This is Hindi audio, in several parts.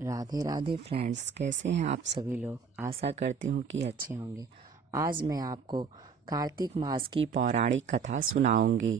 राधे राधे फ्रेंड्स, कैसे हैं आप सभी लोग। आशा करती हूँ कि अच्छे होंगे। आज मैं आपको कार्तिक मास की पौराणिक कथा सुनाऊंगी।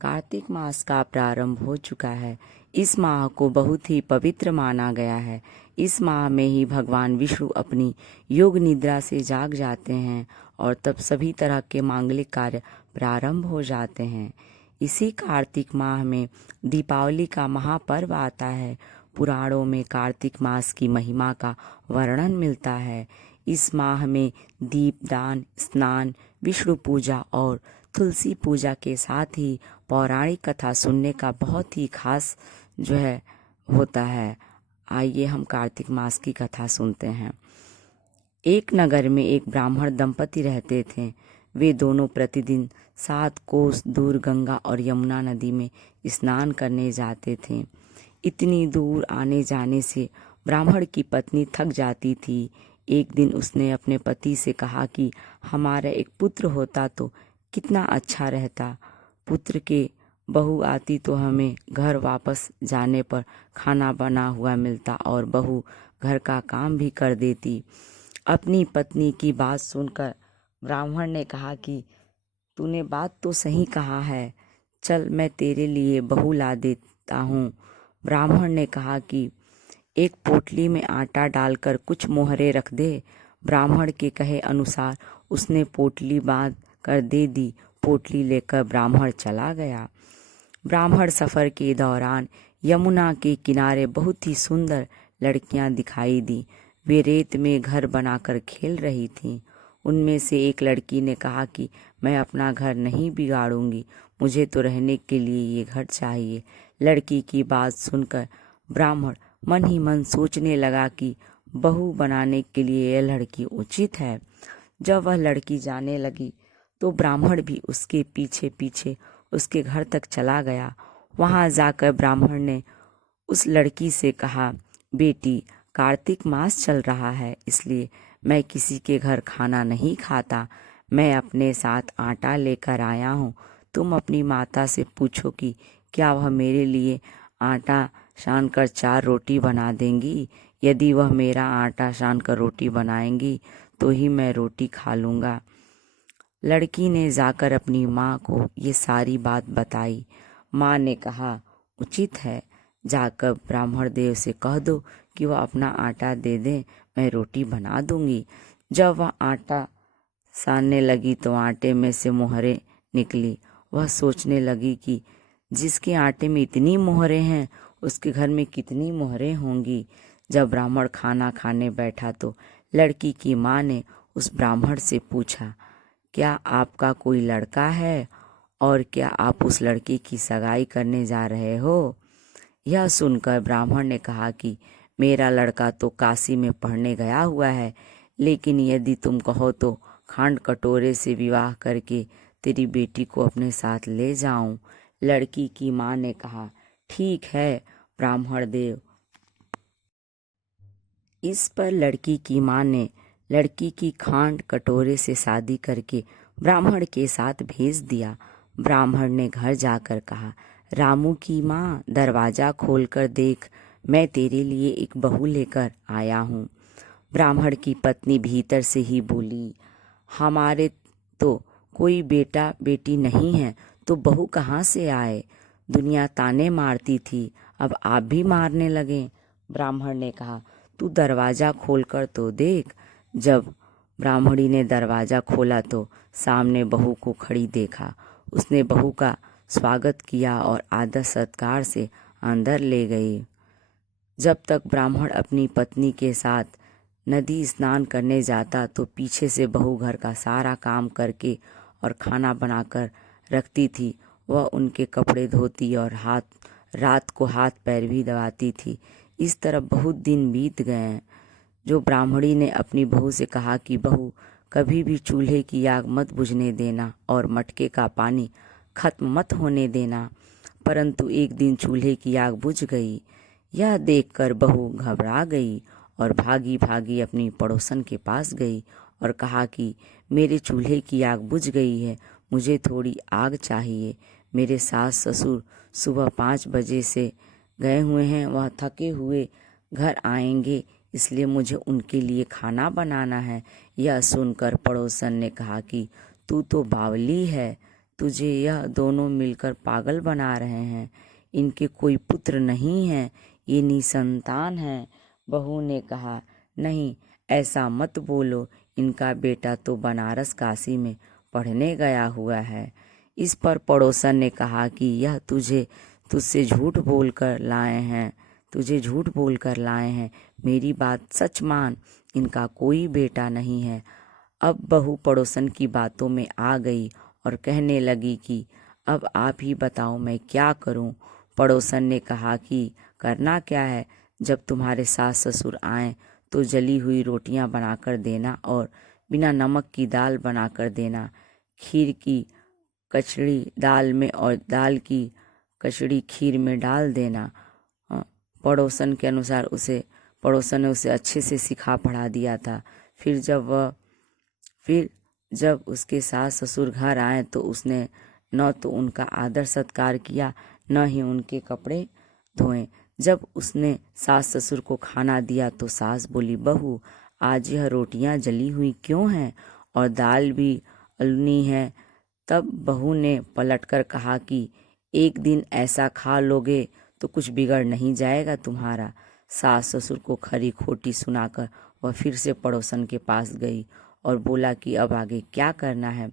कार्तिक मास का प्रारंभ हो चुका है। इस माह को बहुत ही पवित्र माना गया है। इस माह में ही भगवान विष्णु अपनी योग निद्रा से जाग जाते हैं और तब सभी तरह के मांगलिक कार्य प्रारंभ हो जाते हैं। इसी कार्तिक माह में दीपावली का महापर्व आता है। पुराणों में कार्तिक मास की महिमा का वर्णन मिलता है। इस माह में दीपदान, स्नान, विष्णु पूजा और तुलसी पूजा के साथ ही पौराणिक कथा सुनने का बहुत ही खास होता है। आइए हम कार्तिक मास की कथा सुनते हैं। एक नगर में एक ब्राह्मण दंपति रहते थे। वे दोनों प्रतिदिन 7 कोस दूर गंगा और यमुना नदी में स्नान करने जाते थे। इतनी दूर आने जाने से ब्राह्मण की पत्नी थक जाती थी। एक दिन उसने अपने पति से कहा कि हमारा एक पुत्र होता तो कितना अच्छा रहता। पुत्र के बहू आती तो हमें घर वापस जाने पर खाना बना हुआ मिलता और बहू घर का काम भी कर देती। अपनी पत्नी की बात सुनकर ब्राह्मण ने कहा कि तूने बात तो सही कहा है, चल मैं तेरे लिए बहू ला देता हूँ। ब्राह्मण ने कहा कि एक पोटली में आटा डालकर कुछ मोहरे रख दे। ब्राह्मण के कहे अनुसार उसने पोटली बांध कर दे दी। पोटली लेकर ब्राह्मण चला गया। ब्राह्मण सफर के दौरान यमुना के किनारे बहुत ही सुंदर लड़कियां दिखाई दी। वे रेत में घर बनाकर खेल रही थीं। उनमें से एक लड़की ने कहा कि मैं अपना घर नहीं बिगाड़ूंगी, मुझे तो रहने के लिए ये घर चाहिए। लड़की की बात सुनकर ब्राह्मण मन ही मन सोचने लगा कि बहू बनाने के लिए यह लड़की उचित है। जब वह लड़की जाने लगी तो ब्राह्मण भी उसके पीछे पीछे उसके घर तक चला गया। वहां जाकर ब्राह्मण ने उस लड़की से कहा, बेटी, कार्तिक मास चल रहा है, इसलिए मैं किसी के घर खाना नहीं खाता। मैं अपने साथ आटा लेकर आया हूँ। तुम अपनी माता से पूछो कि क्या वह मेरे लिए आटा सान कर 4 रोटी बना देंगी। यदि वह मेरा आटा सान कर रोटी बनाएंगी तो ही मैं रोटी खा लूँगा। लड़की ने जाकर अपनी माँ को ये सारी बात बताई। माँ ने कहा, उचित है, जाकर ब्राह्मण देव से कह दो कि वह अपना आटा दे दें, मैं रोटी बना दूंगी। जब वह आटा सानने लगी तो आटे में से मोहरें निकली। वह सोचने लगी कि जिसके आटे में इतनी मोहरें हैं उसके घर में कितनी मोहरें होंगी। जब ब्राह्मण खाना खाने बैठा तो लड़की की माँ ने उस ब्राह्मण से पूछा, क्या आपका कोई लड़का है और क्या आप उस लड़के की सगाई करने जा रहे हो। यह सुनकर ब्राह्मण ने कहा कि मेरा लड़का तो काशी में पढ़ने गया हुआ है, लेकिन यदि तुम कहो तो खांड कटोरे से विवाह करके तेरी बेटी को अपने साथ ले जाऊं। लड़की की माँ ने कहा, ठीक है ब्राह्मण देव। इस पर लड़की की माँ ने लड़की की खांड कटोरे से शादी करके ब्राह्मण के साथ भेज दिया। ब्राह्मण ने घर जाकर कहा, रामू की माँ, दरवाजा खोलकर देख, मैं तेरे लिए एक बहू लेकर आया हूँ। ब्राह्मण की पत्नी भीतर से ही बोली, हमारे तो कोई बेटा बेटी नहीं है, तो बहू कहाँ से आए। दुनिया ताने मारती थी, अब आप भी मारने लगे। ब्राह्मण ने कहा, तू दरवाजा खोलकर तो देख। जब ब्राह्मणी ने दरवाजा खोला तो सामने बहू को खड़ी देखा। उसने बहू का स्वागत किया और आदर सत्कार से अंदर ले गई। जब तक ब्राह्मण अपनी पत्नी के साथ नदी स्नान करने जाता तो पीछे से बहू घर का सारा काम करके और खाना बनाकर रखती थी। वह उनके कपड़े धोती और रात को हाथ पैर भी दबाती थी। इस तरह बहुत दिन बीत गए। जो ब्राह्मणी ने अपनी बहू से कहा कि बहू, कभी भी चूल्हे की आग मत बुझने देना और मटके का पानी खत्म मत होने देना। परंतु एक दिन चूल्हे की आग बुझ गई। यह देखकर बहू घबरा गई और भागी भागी अपनी पड़ोसन के पास गई और कहा कि मेरे चूल्हे की आग बुझ गई है, मुझे थोड़ी आग चाहिए। मेरे सास ससुर सुबह 5 बजे से गए हुए हैं, वह थके हुए घर आएंगे, इसलिए मुझे उनके लिए खाना बनाना है। यह सुनकर पड़ोसन ने कहा कि तू तो बावली है, तुझे यह दोनों मिलकर पागल बना रहे हैं। इनके कोई पुत्र नहीं है, ये निसंतान है। बहू ने कहा, नहीं ऐसा मत बोलो, इनका बेटा तो बनारस काशी में पढ़ने गया हुआ है। इस पर पड़ोसन ने कहा कि यह तुझसे झूठ बोलकर लाए हैं, मेरी बात सच मान, इनका कोई बेटा नहीं है। अब बहू पड़ोसन की बातों में आ गई और कहने लगी कि अब आप ही बताओ मैं क्या करूं। पड़ोसन ने कहा कि करना क्या है, जब तुम्हारे सास ससुर आएं तो जली हुई रोटियां बनाकर देना और बिना नमक की दाल बनाकर देना, खीर की कचड़ी दाल में और दाल की कचड़ी खीर में डाल देना। पड़ोसन के अनुसार पड़ोसन ने उसे अच्छे से सिखा पढ़ा दिया था। फिर जब उसके सास ससुर घर आए तो उसने न तो उनका आदर सत्कार किया, न ही उनके कपड़े धोए। जब उसने सास ससुर को खाना दिया तो सास बोली, बहू आज यह रोटियां जली हुई क्यों हैं और दाल भी अलुनी है। तब बहू ने पलटकर कहा कि एक दिन ऐसा खा लोगे तो कुछ बिगड़ नहीं जाएगा तुम्हारा। सास ससुर को खरी खोटी सुनाकर वह फिर से पड़ोसन के पास गई और बोला कि अब आगे क्या करना है।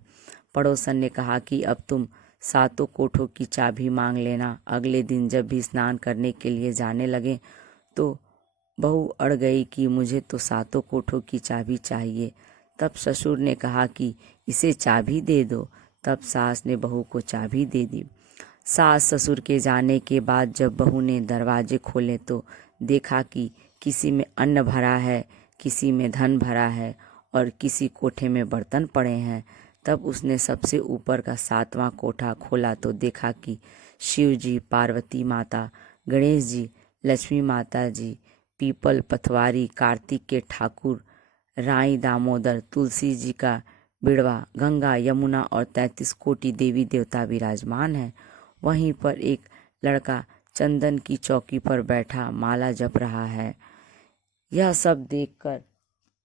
पड़ोसन ने कहा कि अब तुम सातों कोठों की चाबी मांग लेना, अगले दिन जब भी स्नान करने के लिए जाने लगे। तो बहू अड़ गई कि मुझे तो सातों कोठों की चाबी चाहिए। तब ससुर ने कहा कि इसे चाबी दे दो। तब सास ने बहू को चाबी दे दी। सास ससुर के जाने के बाद जब बहू ने दरवाजे खोले तो देखा कि किसी में अन्न भरा है, किसी में धन भरा है और किसी कोठे में बर्तन पड़े हैं। तब उसने सबसे ऊपर का 7वां कोठा खोला तो देखा कि शिव जी, पार्वती माता, गणेश जी, लक्ष्मी माता जी, पीपल पथवारी, कार्तिक के ठाकुर, राई दामोदर, तुलसी जी का बिड़वा, गंगा यमुना और 33 कोटि देवी देवता विराजमान है। वहीं पर एक लड़का चंदन की चौकी पर बैठा माला जप रहा है। यह सब देखकर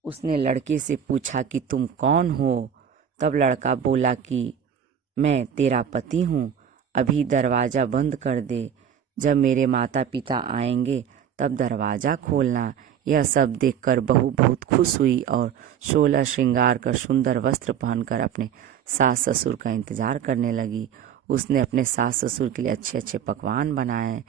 उसने लड़के से पूछा कि तुम कौन हो। तब लड़का बोला कि मैं तेरा पति हूँ, अभी दरवाज़ा बंद कर दे, जब मेरे माता पिता आएंगे तब दरवाज़ा खोलना। यह सब देखकर बहू बहुत खुश हुई और 16 श्रृंगार कर सुंदर वस्त्र पहनकर अपने सास ससुर का इंतजार करने लगी। उसने अपने सास ससुर के लिए अच्छे अच्छे पकवान बनाए।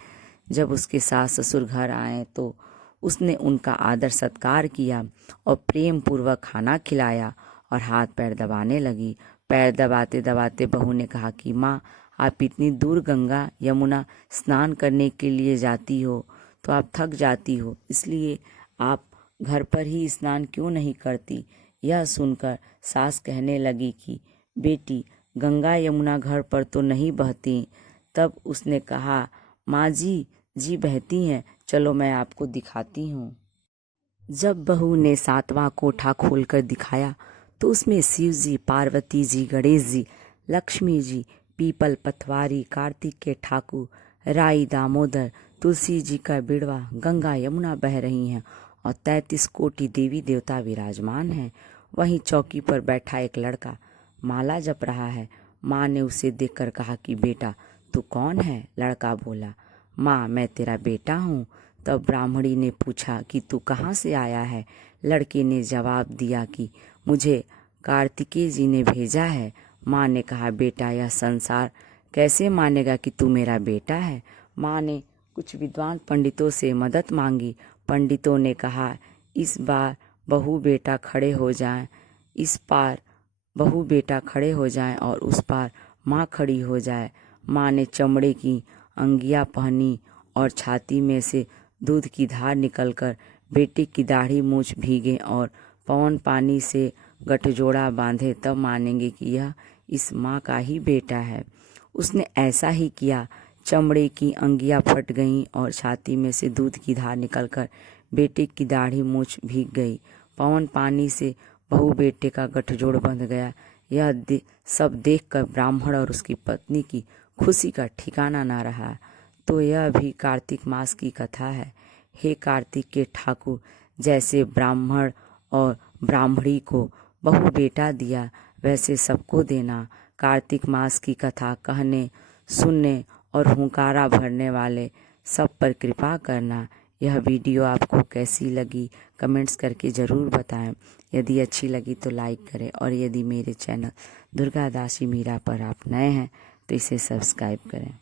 जब उसके सास ससुर घर आए तो उसने उनका आदर सत्कार किया और प्रेम पूर्वक खाना खिलाया और हाथ पैर दबाने लगी। पैर दबाते दबाते बहू ने कहा कि माँ, आप इतनी दूर गंगा यमुना स्नान करने के लिए जाती हो तो आप थक जाती हो, इसलिए आप घर पर ही स्नान क्यों नहीं करती। यह सुनकर सास कहने लगी कि बेटी, गंगा यमुना घर पर तो नहीं बहती। तब उसने कहा, माँ जी बहती हैं, चलो मैं आपको दिखाती हूँ। जब बहू ने 7वां कोठा खोलकर दिखाया तो उसमें शिव जी, पार्वती जी, गणेश जी, लक्ष्मी जी, पीपल पथवारी, कार्तिक के ठाकुर, राई दामोदर, तुलसी जी का बिड़वा, गंगा यमुना बह रही हैं और 33 कोटि देवी देवता विराजमान हैं। वहीं चौकी पर बैठा एक लड़का माला जप रहा है। माँ ने उसे देखकर कहा कि बेटा तू कौन है। लड़का बोला, माँ मैं तेरा बेटा हूँ। तब ब्राह्मणी ने पूछा कि तू कहाँ से आया है। लड़के ने जवाब दिया कि मुझे कार्तिकेय जी ने भेजा है। माँ ने कहा, बेटा यह संसार कैसे मानेगा कि तू मेरा बेटा है। माँ ने कुछ विद्वान पंडितों से मदद मांगी। पंडितों ने कहा, इस बार बहू बेटा खड़े हो जाएं, इस पार बहू बेटा खड़े हो जाएं और उस पार माँ खड़ी हो जाए। माँ ने चमड़े की अंगिया पहनी और छाती में से दूध की धार निकलकर बेटे की दाढ़ी मूछ भीगे और पवन पानी से गठजोड़ा बांधे, तब मानेंगे कि यह इस माँ का ही बेटा है। उसने ऐसा ही किया। चमड़े की अंगिया फट गईं और छाती में से दूध की धार निकलकर बेटे की दाढ़ी मूछ भीग गई। पवन पानी से बहू बेटे का गठजोड़ बंध गया। यह सब देखकर ब्राह्मण और उसकी पत्नी की खुशी का ठिकाना ना रहा। तो यह भी कार्तिक मास की कथा है। हे कार्तिक के ठाकुर, जैसे ब्राह्मण और ब्राह्मणी को बहु बेटा दिया, वैसे सबको देना। कार्तिक मास की कथा कहने, सुनने और हुंकारा भरने वाले सब पर कृपा करना। यह वीडियो आपको कैसी लगी कमेंट्स करके ज़रूर बताएं। यदि अच्छी लगी तो लाइक करें, और यदि मेरे चैनल दुर्गा दासी मीरा पर आप नए हैं तो इसे सब्सक्राइब करें।